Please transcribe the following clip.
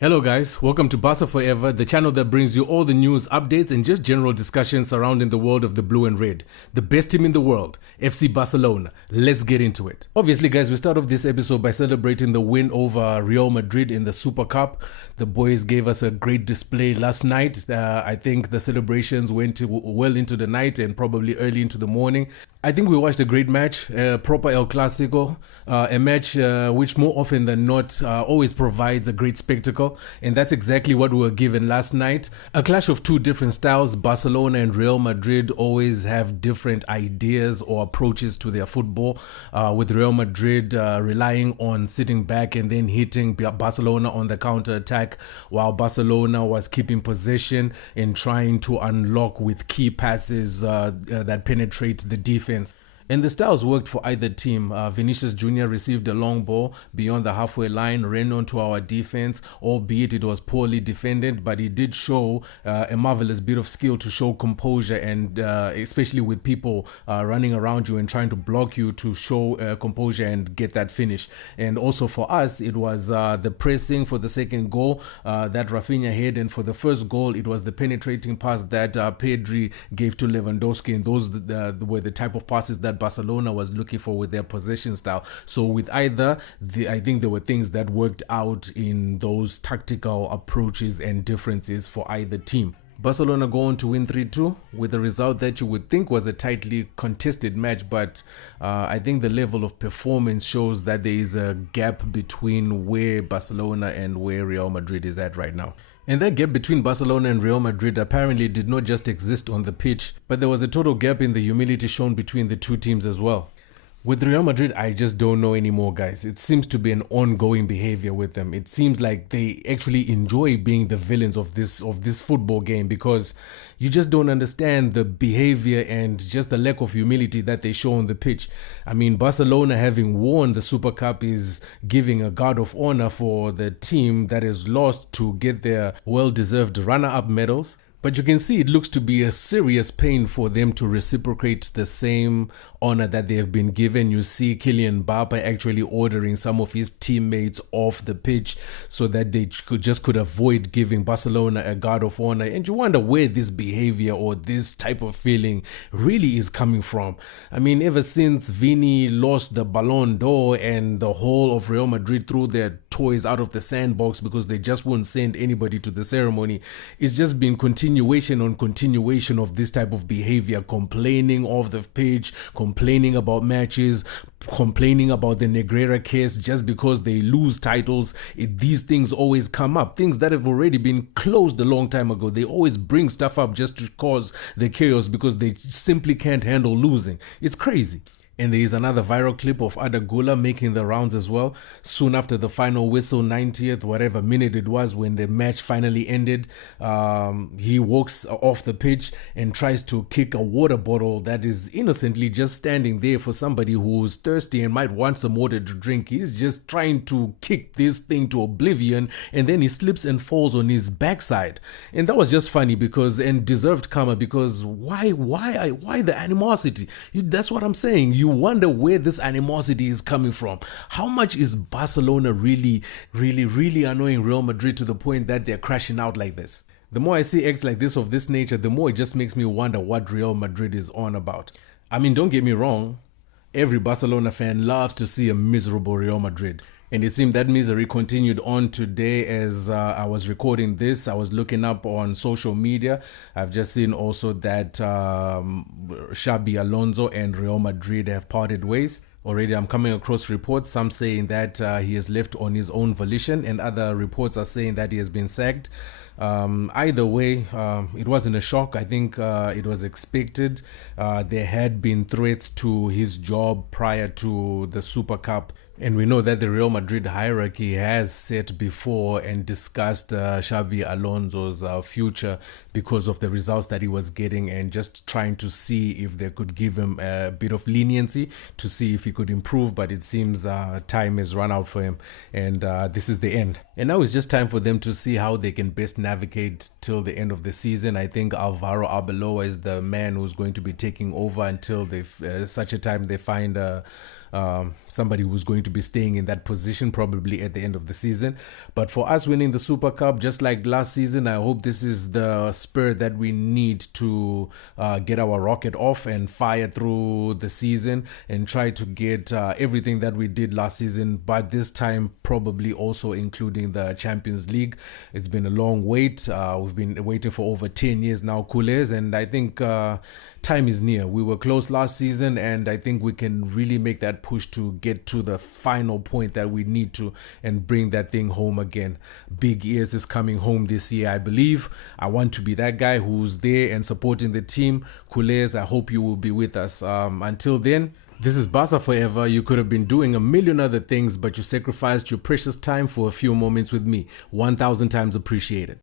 Hello guys, welcome to Barca Forever, the channel that brings you all the news, updates and just general discussions surrounding the world of the blue and red. The best team in the world, FC Barcelona. Let's get into it. Obviously guys, we start off this episode by celebrating the win over Real Madrid in the Super Cup. The boys gave us a great display last night. I think the celebrations went well into the night and probably early into the morning. I think we watched a great match, proper El Clasico, a match which more often than not always provides a great spectacle. And that's exactly what we were given last night. A clash of two different styles. Barcelona and Real Madrid always have different ideas or approaches to their football, with Real Madrid relying on sitting back and then hitting Barcelona on the counter-attack, while Barcelona was keeping possession and trying to unlock with key passes that penetrate the defense. And the styles worked for either team. Vinicius Jr. received a long ball beyond the halfway line, ran onto our defense, albeit it was poorly defended, but he did show a marvelous bit of skill to show composure, and especially with people running around you and trying to block you, to show composure and get that finish. And also for us, it was the pressing for the second goal that Rafinha had, and for the first goal, it was the penetrating pass that Pedri gave to Lewandowski, and those were the type of passes that Barcelona was looking for with their possession style. So with either, I think there were things that worked out in those tactical approaches and differences for either team. Barcelona go on to win 3-2 with a result that you would think was a tightly contested match, but I think the level of performance shows that there is a gap between where Barcelona and where Real Madrid is at right now. And that gap between Barcelona and Real Madrid apparently did not just exist on the pitch, but there was a total gap in the humility shown between the two teams as well. With Real Madrid, I just don't know anymore, guys. It seems to be an ongoing behavior with them. It seems like they actually enjoy being the villains of this football game, because you just don't understand the behavior and just the lack of humility that they show on the pitch. I mean, Barcelona having won the Super Cup is giving a guard of honor for the team that has lost to get their well-deserved runner-up medals. But you can see it looks to be a serious pain for them to reciprocate the same honor that they have been given. You see Kylian Mbappe actually ordering some of his teammates off the pitch so that they could avoid giving Barcelona a guard of honor. And you wonder where this behavior or this type of feeling really is coming from. I mean, ever since Vini lost the Ballon d'Or and the whole of Real Madrid threw their toys out of the sandbox because they just won't send anybody to the ceremony, it's just been continuation on continuation of this type of behavior, complaining off the pitch, complaining about matches, complaining about the Negreira case just because they lose titles. These things always come up, things that have already been closed a long time ago. They always bring stuff up just to cause the chaos because they simply can't handle losing. It's crazy. And there is another viral clip of Ada Gula making the rounds as well. Soon after the final whistle, 90th, whatever minute it was, when the match finally ended, he walks off the pitch and tries to kick a water bottle that is innocently just standing there for somebody who's thirsty and might want some water to drink. He's just trying to kick this thing to oblivion, and then he slips and falls on his backside. And that was just funny and deserved karma, because why the animosity? That's what I'm saying. You wonder where this animosity is coming from. How much is Barcelona really annoying Real Madrid to the point that they're crashing out like this? The more I see acts like this of this nature, the more it just makes me wonder what Real Madrid is on about. I mean, don't get me wrong. Every Barcelona fan loves to see a miserable Real Madrid. And it seemed that misery continued on today as I was recording this. I was looking up on social media. I've just seen also that Xabi Alonso and Real Madrid have parted ways. Already I'm coming across reports, some saying that he has left on his own volition, and other reports are saying that he has been sacked. Either way, it wasn't a shock. I think it was expected. There had been threats to his job prior to the Super Cup. And we know that the Real Madrid hierarchy has sat before and discussed Xabi Alonso's future because of the results that he was getting, and just trying to see if they could give him a bit of leniency to see if he could improve. But it seems time has run out for him, and this is the end. And now it's just time for them to see how they can best navigate till the end of the season. I think Alvaro Arbeloa is the man who's going to be taking over until such a time they find a somebody who's going to be staying in that position probably at the end of the season. But for us winning the Super Cup, just like last season, I hope this is the spirit that we need to get our rocket off and fire through the season and try to get everything that we did last season, but this time probably also including the Champions League. It's been a long wait. We've been waiting for over 10 years now, Kules, and I think time is near. We were close last season, and I think we can really make that push to get to the final point that we need to and bring that thing home again. Big Ears is coming home this year, I believe. I want to be that guy who's there and supporting the team. Kules, I hope you will be with us. Until then, this is Barca Forever. You could have been doing a million other things, but you sacrificed your precious time for a few moments with me. 1,000 times appreciated.